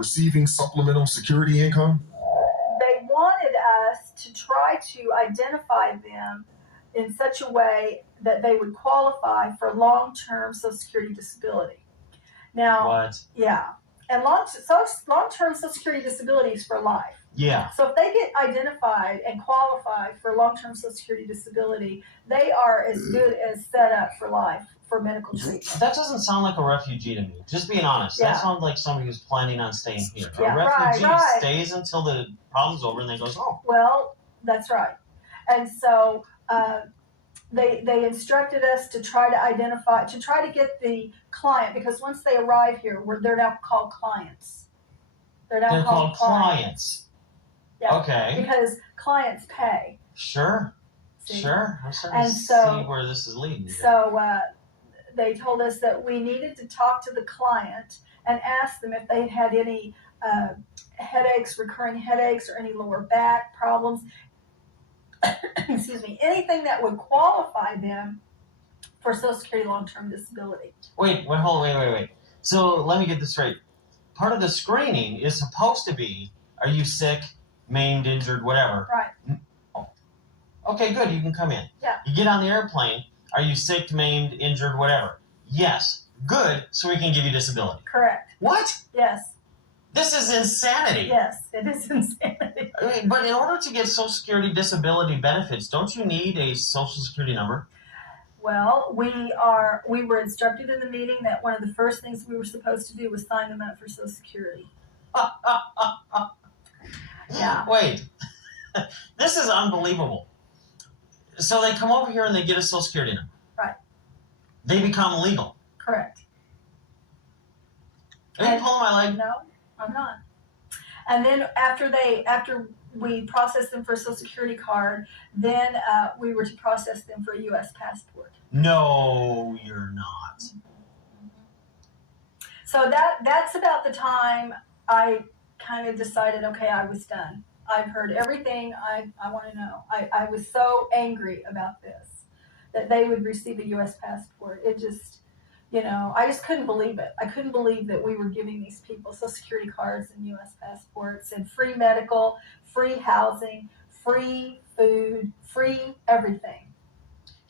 receiving supplemental security income? They wanted us to try to identify them in such a way that they would qualify for long-term Social Security disability. Now, What? yeah, and long-term Social Security disability is for life. Yeah. So if they get identified and qualified for long-term Social Security disability, they are as good as set up for life for medical treatment. That doesn't sound like a refugee to me. Just being honest. Yeah. That sounds like somebody who's planning on staying here. Yeah, A refugee right. stays until the problem's over and then goes home. Well, that's right. And so they instructed us to try to identify, to try to get the client, because once they arrive here, they're now called clients. They're called clients. Yeah. Okay. Because clients pay. Sure. See? Sure. I'm starting to see where this is leading. So they told us that we needed to talk to the client and ask them if they had any headaches, recurring headaches, or any lower back problems. Excuse me, anything that would qualify them for Social Security long-term disability. Wait. So let me get this straight. Part of the screening is supposed to be, are you sick, maimed, injured, whatever? Right. Okay, good. You can come in. Yeah. You get on the airplane. Are you sick, maimed, injured, whatever? Yes. Good. So we can give you disability. Correct. What? Yes. This is insanity. Yes, it is insanity. I mean, but in order to get Social Security disability benefits, don't you need a Social Security number? Well, we were instructed in the meeting that one of the first things we were supposed to do was sign them up for Social Security. Yeah. Wait. This is unbelievable. So they come over here and they get a Social Security number. Right. They become legal. Correct. Are you pulling my leg? No, I'm not. And then after we processed them for a Social Security card, then we were to process them for a U.S. passport. No, you're not. So that's about the time I kind of decided, okay, I was done. I've heard everything I want to know. I was so angry about this, that they would receive a U.S. passport. It just, I just couldn't believe it. I couldn't believe that we were giving these people Social Security cards and U.S. passports and free medical, free housing, free food, free everything.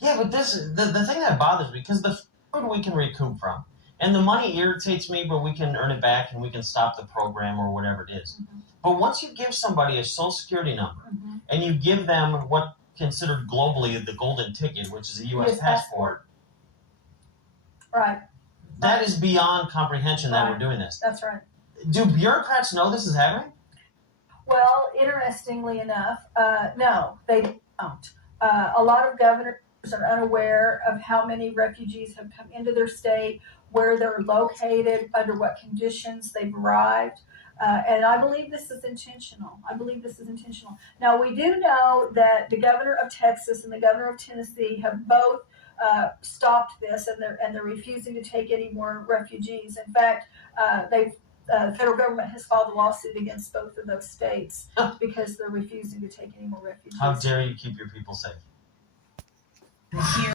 Yeah, but the thing that bothers me, because the food we can recoup from, and the money irritates me, but we can earn it back and we can stop the program or whatever it is. Mm-hmm. But once you give somebody a Social Security number, Mm-hmm. and you give them what considered globally the golden ticket, which is a U.S. passport. Right. That is beyond comprehension that we're doing this. That's right. Do bureaucrats know this is happening? Well, interestingly enough, no, they don't. A lot of governors are unaware of how many refugees have come into their state, where they're located, under what conditions they've arrived. And I believe this is intentional. Now, we do know that the governor of Texas and the governor of Tennessee have both stopped this, and they're refusing to take any more refugees. In fact, the federal government has filed a lawsuit against both of those states because they're refusing to take any more refugees. How dare you keep your people safe?